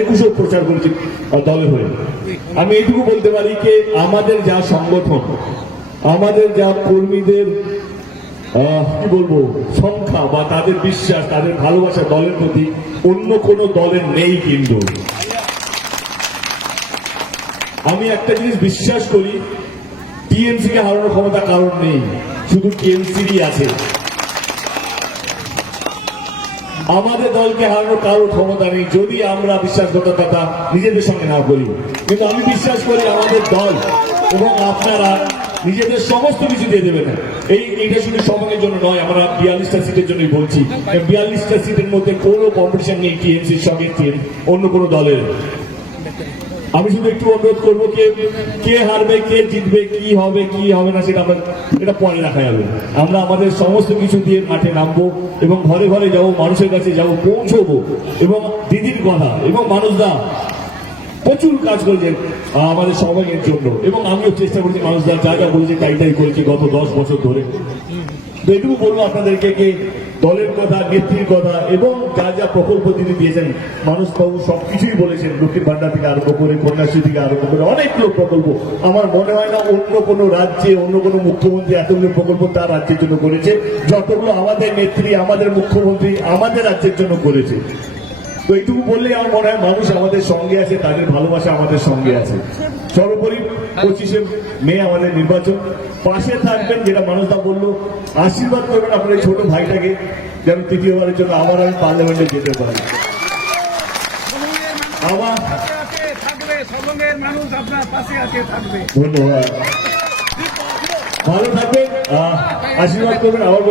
একুশও প্রচার করেছি দলের হয়ে। আমি বলতে পারি যে আমাদের যা সংগঠন, আমাদের যা কর্মীদের কি বলব, সংখ্যা বা তাদের বিশ্বাস, তাদের ভালোবাসা দলের প্রতি অন্য কোনো দলের নেই কিন্তু। আমি একটা জিনিস বিশ্বাস করি টিএমসি কে হারানোর ক্ষমতা কারণ নেই, শুধু টিএমসিরই আছে। আমাদের দলকে হারানোর কারোর ক্ষমতা নেই। যদি আমরা বিশ্বাসঘাতকতা নিজেদের সঙ্গে না করি, কিন্তু আমি বিশ্বাস করি আমাদের দল এবং আপনারা নিজেদের সমস্ত কিছু দিয়ে দেবেন। এই এটা শুধু সমাজের জন্য নয়, আমরা বিয়াল্লিশটা সিটের জন্যই বলছি। বিয়াল্লিশটা সিটের মধ্যে কোনো কম্পিটিশন নেই টিএমসির সঙ্গে টিএম অন্য কোনো দলের। আমি শুধু একটু অনুরোধ করব কে কে হারবে কে জিতবে কি হবে কি হবে না সেটা আমরা এটা পরে রাখা যাবে। আমরা আমাদের সমস্ত কিছু দিয়ে মাঠে নামবো এবং ঘরে ঘরে যাব মানুষের কাছে যাব পৌঁছবো। এবং দিদির কথা এবং মানুষদা প্রচুর কাজ করেছে আহ, আমাদের সমাজের জন্য। এবং আমিও চেষ্টা করেছি মানুষদা যা যা বলেছে তাই তাই করেছি গত দশ বছর ধরে। তো এটুকু বলব আপনাদেরকে দলের কথা, নেত্রীর কথা এবং যা যা প্রকল্প তিনি দিয়েছেন মানুষবাবু সবকিছুই বলেছেন লক্ষ্মীর ভান্ডার থেকে আরম্ভ করে কন্যাশ্রী থেকে আরম্ভ করে অনেকগুলো প্রকল্প। আমার মনে হয় না অন্য কোনো রাজ্যে, অন্য কোনো মুখ্যমন্ত্রী এতগুলো প্রকল্প তার রাজ্যের জন্য করেছে, যতগুলো আমাদের নেত্রী, আমাদের মুখ্যমন্ত্রী আমাদের রাজ্যের জন্য করেছে। তো এইটুকু বললে আমার মনে হয় মানুষ আমাদের সঙ্গে আছে, তাদের ভালোবাসা আমাদের সঙ্গে আছে। সর্বোপরি পঁচিশে মে আমাদের নির্বাচন। পাশে থাকবেন যেটা মানুষদা বলল, আশীর্বাদ করবেন আপনার ছোট ভাইটাকে, যেন তৃতীয়বারের জন্য আবার আমি পার্লামেন্টে যেতে পারি। ধন্যবাদ। ভালো থাকবেন আশীর্বাদ করবেন, আবার